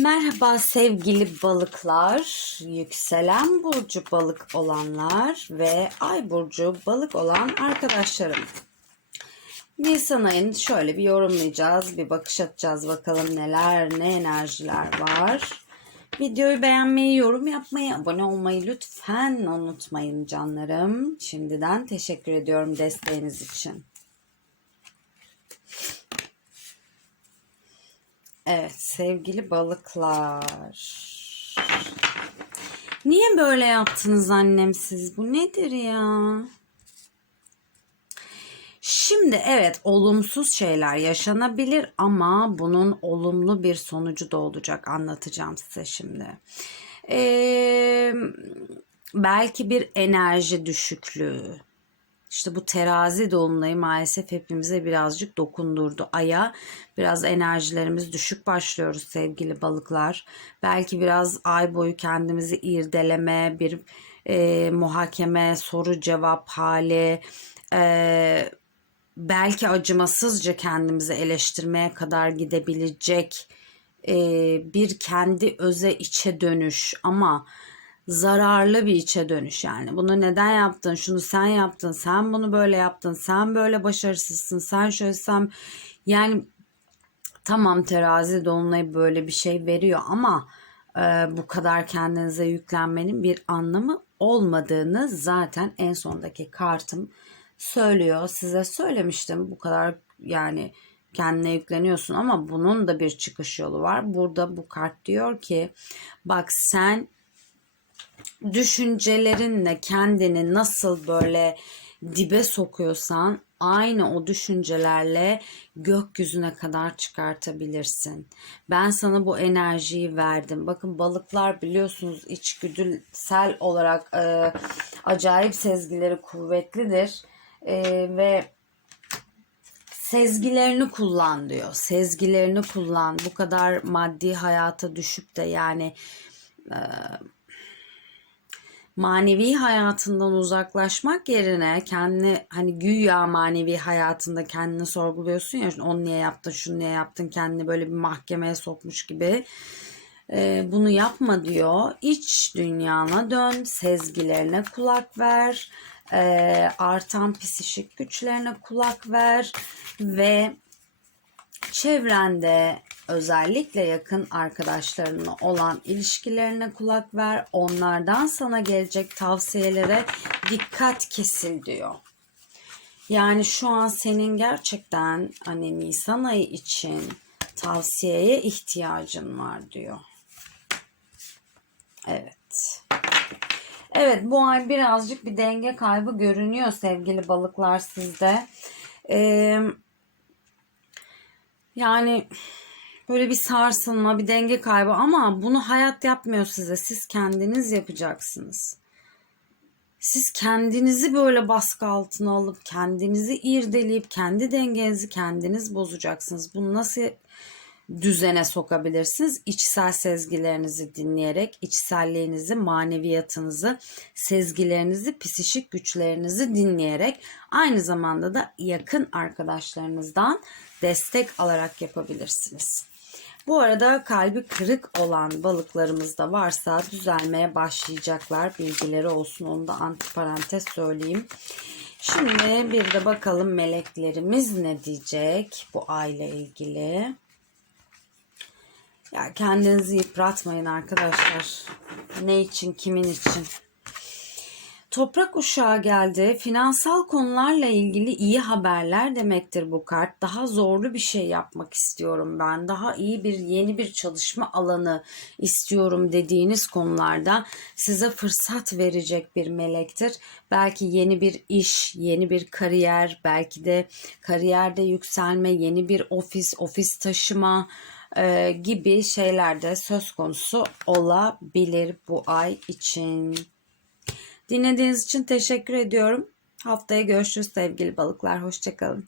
Merhaba sevgili balıklar, yükselen burcu balık olanlar ve ay burcu balık olan arkadaşlarım. Nisan ayını şöyle bir yorumlayacağız, bir bakış atacağız bakalım neler, ne enerjiler var. Videoyu beğenmeyi, yorum yapmayı, abone olmayı lütfen unutmayın canlarım. Şimdiden teşekkür ediyorum desteğiniz için. Evet sevgili balıklar. Niye böyle yaptınız annem siz? Bu nedir ya? Şimdi evet olumsuz şeyler yaşanabilir ama bunun olumlu bir sonucu da olacak anlatacağım size şimdi. Ee, belki bir enerji düşüklüğü, işte bu terazi dolunayı maalesef hepimize birazcık dokundurdu. Aya biraz enerjilerimiz düşük başlıyoruz sevgili balıklar. Belki biraz ay boyu kendimizi irdeleme, bir e, muhakeme, soru cevap hali, e, belki acımasızca kendimizi eleştirmeye kadar gidebilecek e, bir kendi öze içe dönüş ama zararlı bir içe dönüş yani. Bunu neden yaptın? Şunu sen yaptın. Sen bunu böyle yaptın. Sen böyle başarısızsın. Sen şöyle sen yani tamam terazi dolunayı böyle bir şey veriyor ama e, bu kadar kendinize yüklenmenin bir anlamı olmadığını zaten en sondaki kartım söylüyor. Size söylemiştim bu kadar yani kendine yükleniyorsun ama bunun da bir çıkış yolu var. Burada bu kart diyor ki bak sen düşüncelerinle kendini nasıl böyle dibe sokuyorsan aynı o düşüncelerle gökyüzüne kadar çıkartabilirsin. Ben sana bu enerjiyi verdim. Bakın balıklar biliyorsunuz içgüdüsel olarak e, acayip sezgileri kuvvetlidir. E, ve sezgilerini kullan diyor. Sezgilerini kullan. Bu kadar maddi hayata düşüp de yani e, manevi hayatından uzaklaşmak yerine kendini hani güya manevi hayatında kendini sorguluyorsun ya onu niye yaptın şunu niye yaptın kendini böyle bir mahkemeye sokmuş gibi. E, bunu yapma diyor. İç dünyana dön sezgilerine kulak ver e, artan psişik güçlerine kulak ver ve çevrende özellikle yakın arkadaşlarınla olan ilişkilerine kulak ver. Onlardan sana gelecek tavsiyelere dikkat kesil diyor. Yani şu an senin gerçekten hani Nisan ayı için tavsiyeye ihtiyacın var diyor. Evet. Evet bu ay birazcık bir denge kaybı görünüyor sevgili balıklar sizde. Ee, yani böyle bir sarsılma, bir denge kaybı ama bunu hayat yapmıyor size. Siz kendiniz yapacaksınız. Siz kendinizi böyle baskı altına alıp kendinizi irdeleyip kendi dengenizi kendiniz bozacaksınız. Bunu nasıl düzene sokabilirsiniz? İçsel sezgilerinizi dinleyerek, içselliğinizi, maneviyatınızı, sezgilerinizi, psişik güçlerinizi dinleyerek aynı zamanda da yakın arkadaşlarınızdan destek alarak yapabilirsiniz. Bu arada kalbi kırık olan balıklarımız da varsa düzelmeye başlayacaklar. Bilgileri olsun onu da antiparantez söyleyeyim. Şimdi bir de bakalım meleklerimiz ne diyecek bu aile ilgili. Ya kendinizi yıpratmayın arkadaşlar. Ne için, kimin için? Toprak uşağı geldi. Finansal konularla ilgili iyi haberler demektir bu kart. Daha zorlu bir şey yapmak istiyorum ben. Daha iyi bir yeni bir çalışma alanı istiyorum dediğiniz konularda size fırsat verecek bir melektir. Belki yeni bir iş, yeni bir kariyer, belki de kariyerde yükselme, yeni bir ofis, ofis taşıma, e, gibi şeyler de söz konusu olabilir bu ay için. Dinlediğiniz için teşekkür ediyorum. Haftaya görüşürüz sevgili balıklar. Hoşçakalın.